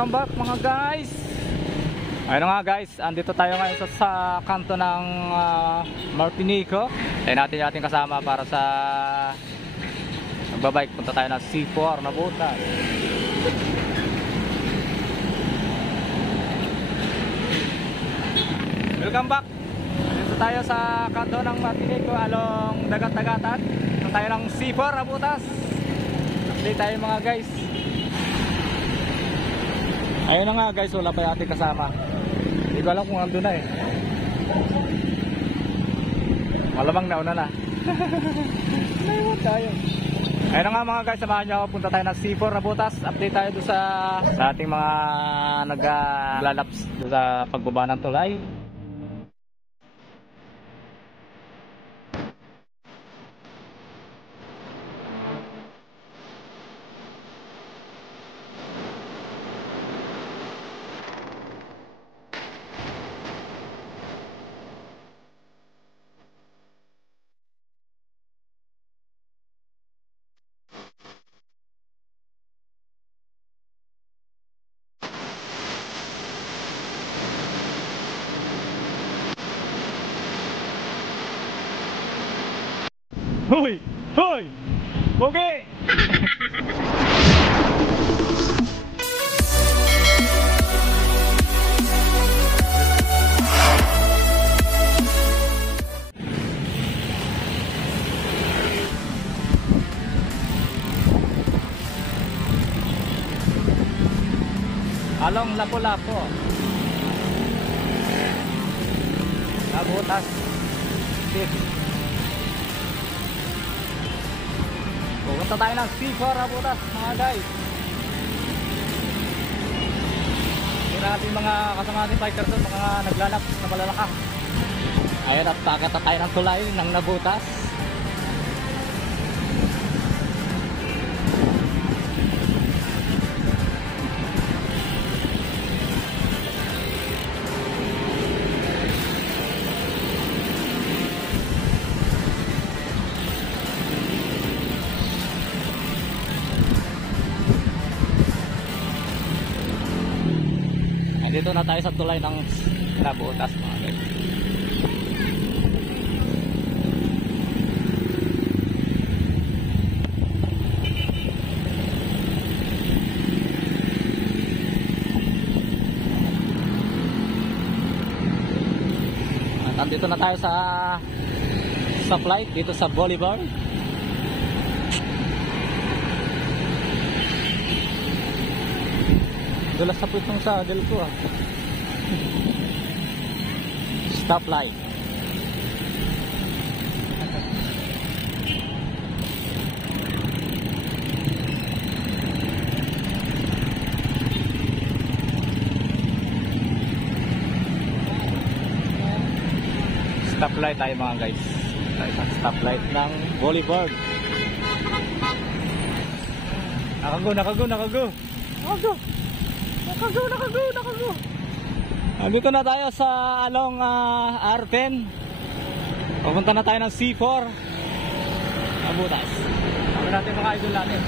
Welcome back mga guys. Ayun nga guys, andito tayo ngayon sa kanto ng Martinico. Tayo natin yung ating kasama para sa magbabike. Punta tayo ng C4 na butas. Welcome back. Dito tayo sa kanto ng Martinico along dagat-dagatan. Punta tayo ng C4 na butas. Update tayo mga guys. Ayun na nga guys, wala pa yung ating kasama. Hindi ko alam kung nandun na eh. Malamang nauna na. Naiwan tayo. Ayun na nga mga guys, samahan nyo ako. Punta tayo ng C4 na butas. Update tayo doon sa ating mga naglalaps doon sa pagbaba ng tulay. Hoy! Hoy! Pogi! Along Lapu-Lapu. Nabutas. Pupunta tayo ng C4 na butas mga guys. Hindi natin mga kasama natin biker doon, mga naglalap na malalaka. Ayun, at takata tayo ng tulay ng nabutas. Dito na tayo sa tulay ng nabutas mga guys. At nandito na tayo sa flight dito sa Bolivar. Dulas sa putong sa del ko ah. Stoplight. Stoplight tayo mga guys. Tayo sa stoplight ng Bolivar. Nakago. Nakago. Dito na tayo sa along R10. Pupunta na tayo ng C4 Nabutas. Sabi natin mga idol natin.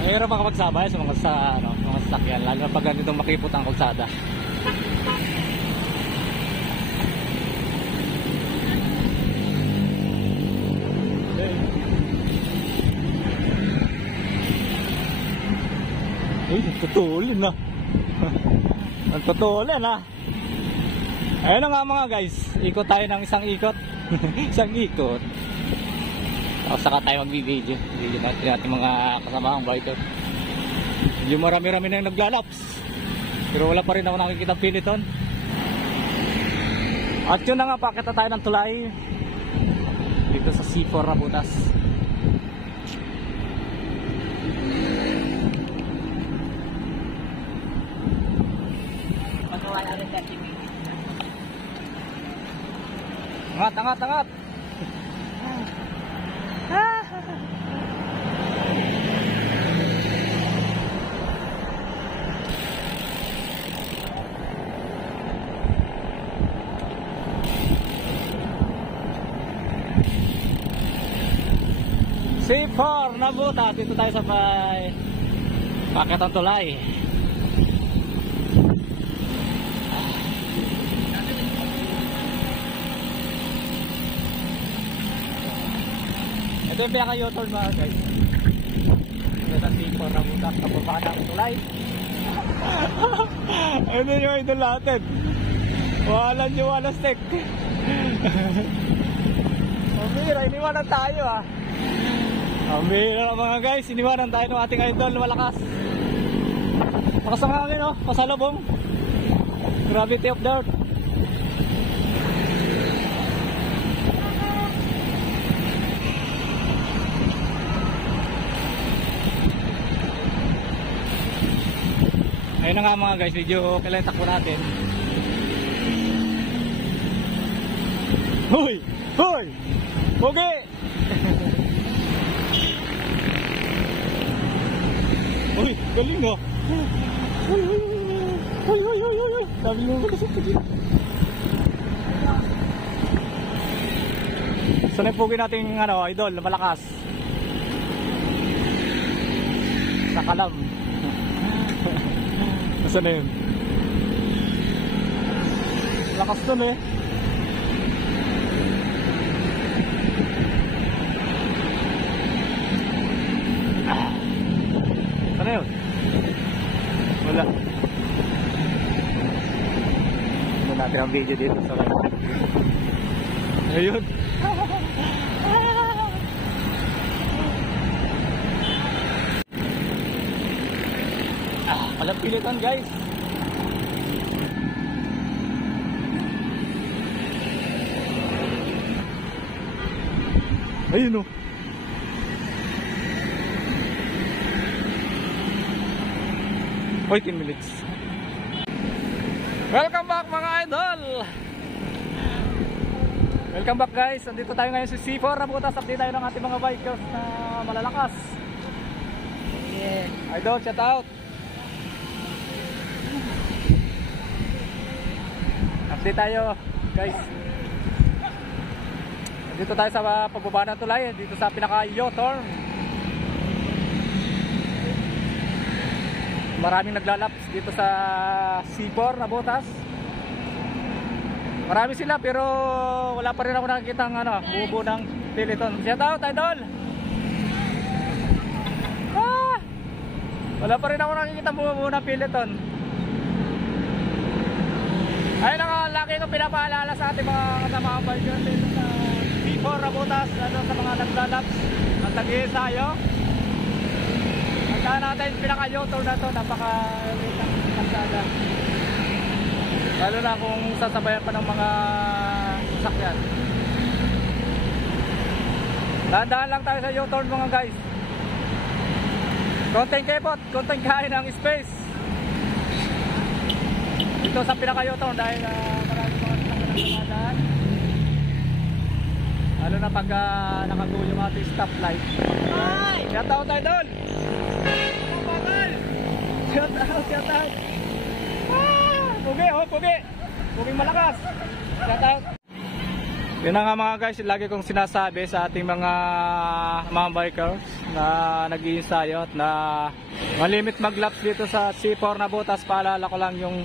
Mahirap baka magsabay sa mga sasakyan, lalo na pag ganitong makipot ang kalsada. Uy, nagtutulin na. Nagtutulin na. Ayun na nga mga guys, ikot tayo ng isang ikot. Isang ikot. Tapos saka tayo mag-video. Video natin mga kasama ang biker. Yung marami-rami na yung naglalaps. Pero wala pa rin ako nakikita piliton. At yun na nga, pakita tayo ng tulay dito sa C4 na butas. Angat. C4 na butas. Dito tayo sa may Paketang Tulay. Ito yung pinaka-U-turn mga guys. Ito sa C4 na butas sa Paketang Tulay. Ito yung idol natin. Walang yung walang stick. Amira, iniwanan tayo ah. Amira mga guys, iniwanan tayo ng ating idol malakas. Lakas ang hangin oh, pasalubong. Gravity of dirt. Ayun na nga mga guys, video okay lang takbo natin. Hoy! Hoy! Pogi! Uy, galing oh! Uy, uy, uy, uy, uy, uy, uy! Sabi mo malasok ka dyan. Saan yung pogi nating ano, idol na malakas? Sa Kalam. Saan na yun? Lakas dun eh. Saan na yun? Wala. Ito natin ang video dito sa live. Ayun. Walang pilitan guys. Ayun o. 14 minutes. Welcome back mga idol. Welcome back guys. Andito tayo ngayon sa C4 na butas. Update tayo ng ating mga bikers na malalakas. Yeah. Idol, shout out. Update tayo guys. Dito tayo sa pagbaba ng tulay. Dito sa pinaka U-turn. Maraming naglalaps dito sa C4 na butas. Marami sila pero wala pa rin ako nakikita ng ano, bubo ng Peloton. Shout out idol. Wala pa rin ako nakikita bubo ng Peloton. Ayun ang laki ko pinapaalala sa ating mga kasama bikers dito sa C4 na butas, ano, sa mga naglalaps at nag-iensayo. Handa natin pinaka-U-turn na to, napaka-litang kalsada. Lalo na kung sasabayan pa ng mga sasakyan. Dahan-dahan lang tayo sa U-turn mga guys. Konting kepot, konting kain ng space dito sa pinaka-U-turn dahil marami mga sasakyan ng dumadaan. Lalo na pag nakago yung ating stoplight. Shout out idol! Shout out, shout out! Pugi, oh, pugi! Puging malakas! Shout out! Yun na nga mga guys, lagi kong sinasabi sa ating mga bikers na nag-iinsayo at na malimit maglaps dito sa C4 na butas. Paalala ko lang yung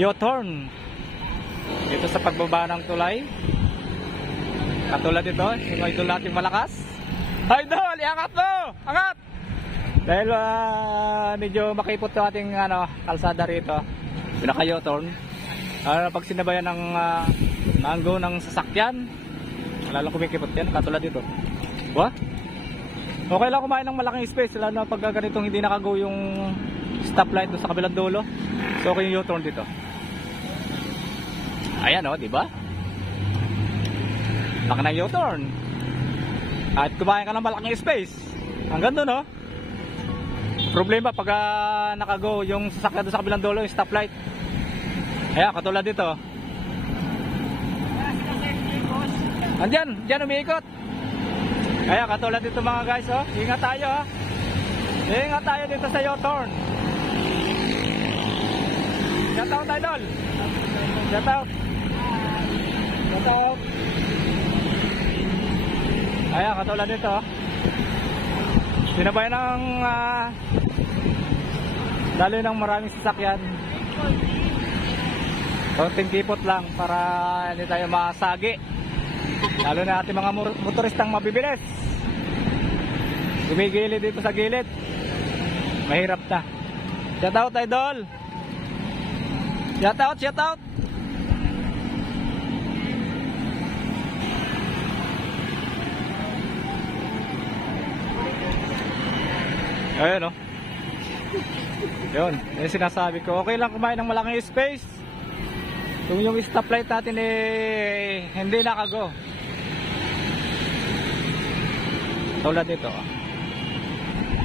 U-turn dito sa pagbaba ng tulay. Katulad dito, yung idol nating malakas. Idol, iangat mo! Angat! Dahil medyo makipot yung ating kalsada rito. Pinaka-U-turn. Pag sinabayan ng nanggo ng sasakyan, lalo kumikipot yan, katulad dito. What? Okay lang kumain ng malaking space, lalo na pag ganitong hindi nakago yung stoplight doon sa kabilang dulo. So okay yung U-turn dito. Ayan o, diba? Laki ng U-turn. At kumain ka ng malaking space. Hanggang doon o. Problema pag nakago yung sasakyan doon sa kabilang dulo, yung stoplight. Ayan, katulad dito. Andyan, dyan umiikot. Ayan, katulad dito mga guys, oh. Ingat tayo, oh. Ingat tayo dito sa U-turn. Shout out, idol. Shout out. Shout out. Ayan, katulad dito, oh. Sinabayan ng daloy ng maraming sasakyan. Konting kipot lang para hindi tayo masagi. Lalo na ating mga motoristang mabibilis. Gumigilid dito sa gilid. Mahirap na. Shout out, idol. Shout out, shout out. Ayun, oh. Yun, yung sinasabi ko. Okay lang kumain ng malaking space. Kung yung stoplight natin hindi nakago. Tulad nito, oh.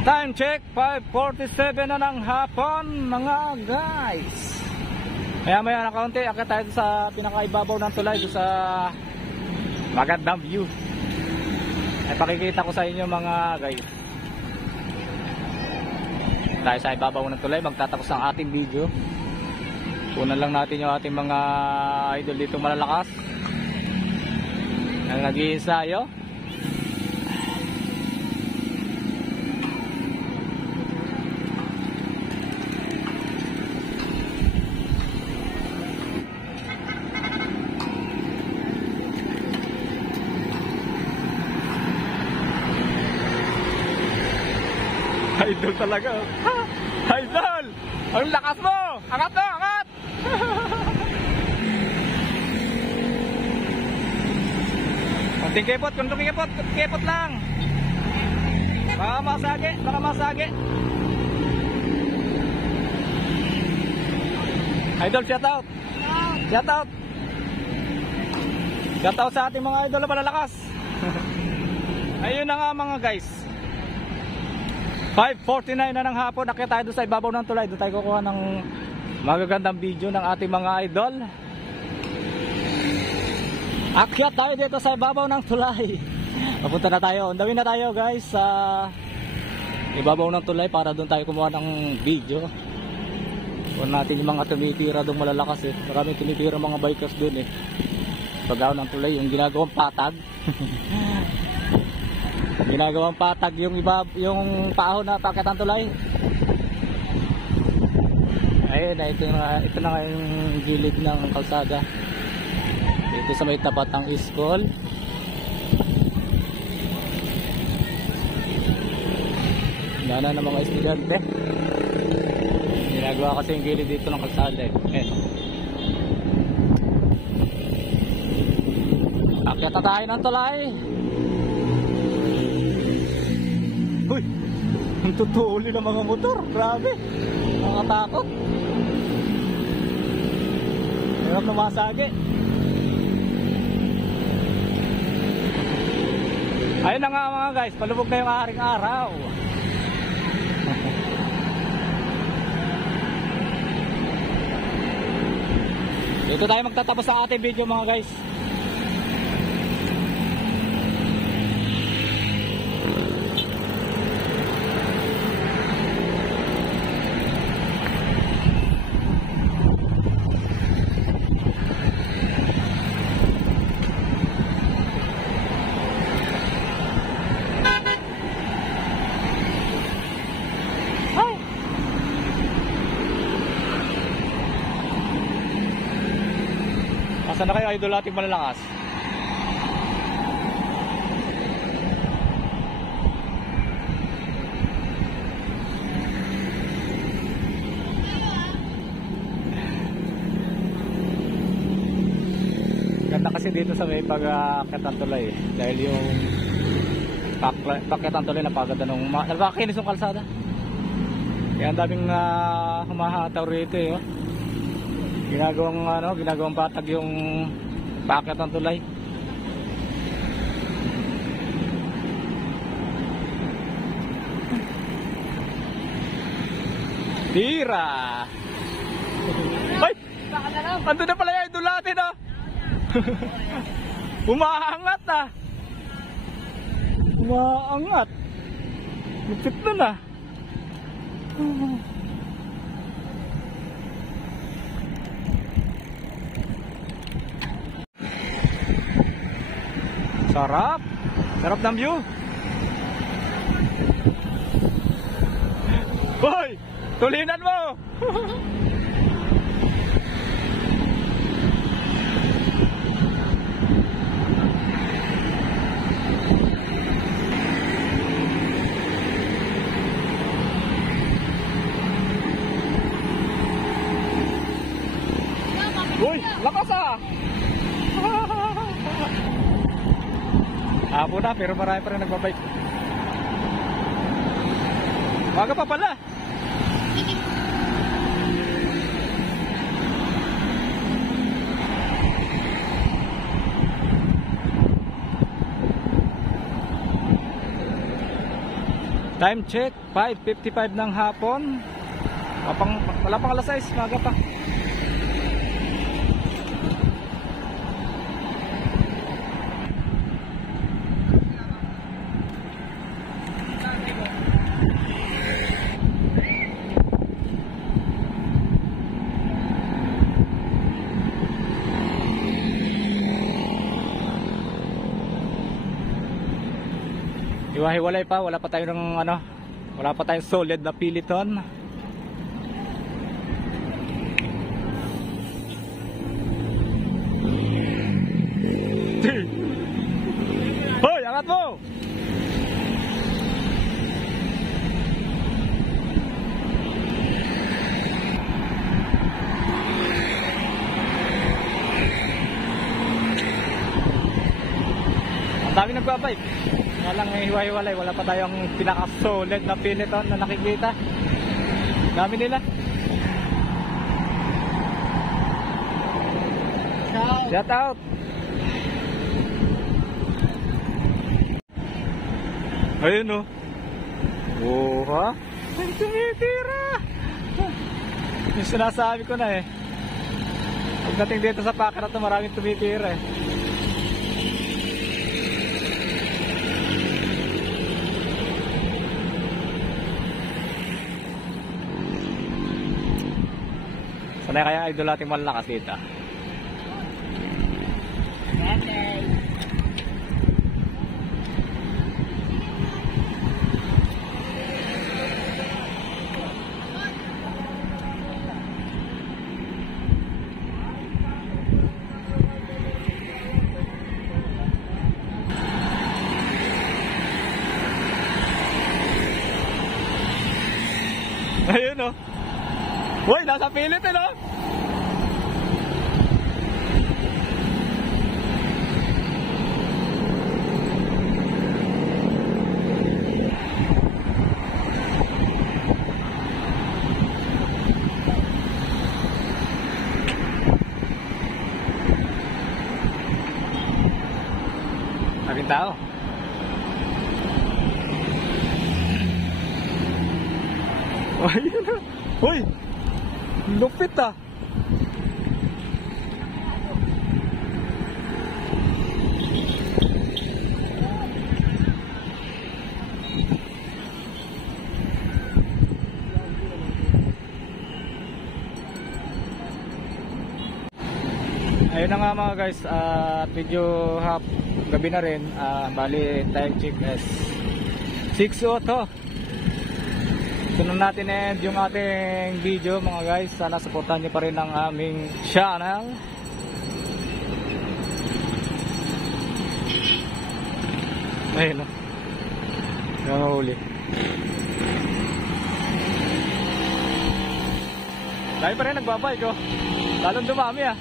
Time check, 5:47 na ng hapon, mga guys. Maya na kaunti, akit tayo sa pinakaibabaw ng tulay, sa magandang view. Ay pakikita ko sa inyo mga guys. Tayo sa ibabaw ng tulay, magtatapos ang ating video. Punan lang natin yung ating mga idol dito malalakas na nag-iinsayo. Idol talaga. Idol! Ang lakas mo! Angat na! Angat! Kunting kipot lang. Baka masagi. Idol, shout out. Shout out. Shout out sa ating mga idol na malalakas. Ayun na nga mga guys. 5:49 na ng hapon, akit tayo doon sa ibabaw ng tulay. Doon tayo kukuha ng magagandang video ng ating mga idol. Akyat tayo dito sa ibabaw ng tulay. Papunta na tayo, undawin na tayo guys sa ibabaw ng tulay para doon tayo kumuha ng video. Kuha natin yung mga tumitira doon malalakas eh. Maraming tumitira mga bikers doon eh. Pagkaw ng tulay, yung ginagawang patag. Ginagawang patag yung paahon na paket ng tulay. Ayun, ito na nga yung gilid ng kalsada. Ito sa may tapat ng school. Dana ng mga estudyante. Ginagawa kasi yung gilid dito ng kalsada eh. Akyat na tayo ng tulay. Uy, ang tutuli ng mga motor. Grabe, nakatakot. Hirap na masagi. Ayun na nga mga guys, palubog na yung aring araw. Dito tayo magtatapos sa ating video mga guys. Saan na kayo idol ating malalakas? Ganda kasi dito sa may pag-akyat tulay eh. Dahil yung pakyat tulay napaganda nung nagkakinis yung kalsada. Kaya ang daming humahataw rito eh. Oh. Ginagawang patag yung packet ng tulay. Tira. Ay! Ando na pala yung idol natin oh. Umaangat ah. Umaangat. Lupit na na. Sarap. Sarap ng view. Hoy! Tulinan mo! Uy! Lakas ah! Apo na, pero marami pa rin nagbabike. Maga pa pala. Time check, 5:55 ng hapon. Wala pang alas 6, maga pa. Iwahiwalay pa, wala pa tayong wala pa tayong solid na piliton. Hoy, angat mo! Ang dami nagbabike. Nga lang hiwa-hiwalay, wala pa tayong pinaka-solid na piliton na nakikita. Dami nila. Shout out! Ayun o. Oh, ha? Ay, tumitira! Yung sinasabi ko na eh. Pagdating dito sa Packer na ito, maraming tumitira eh. Sanay kaya idol natin malakas dito. Ayun o. Uy, nasa pilit eh no? Maraming tao. Ayun na. Uy! Lupit ah. Ayun na nga mga guys, medyo gabi na rin, bali time check is 6:08. Sunod natin end yung ating video mga guys. Sana supportan nyo pa rin ang aming channel. Ayun o, yung huli. Dahil pa rin nagbabike oh. Lalong dumami ah.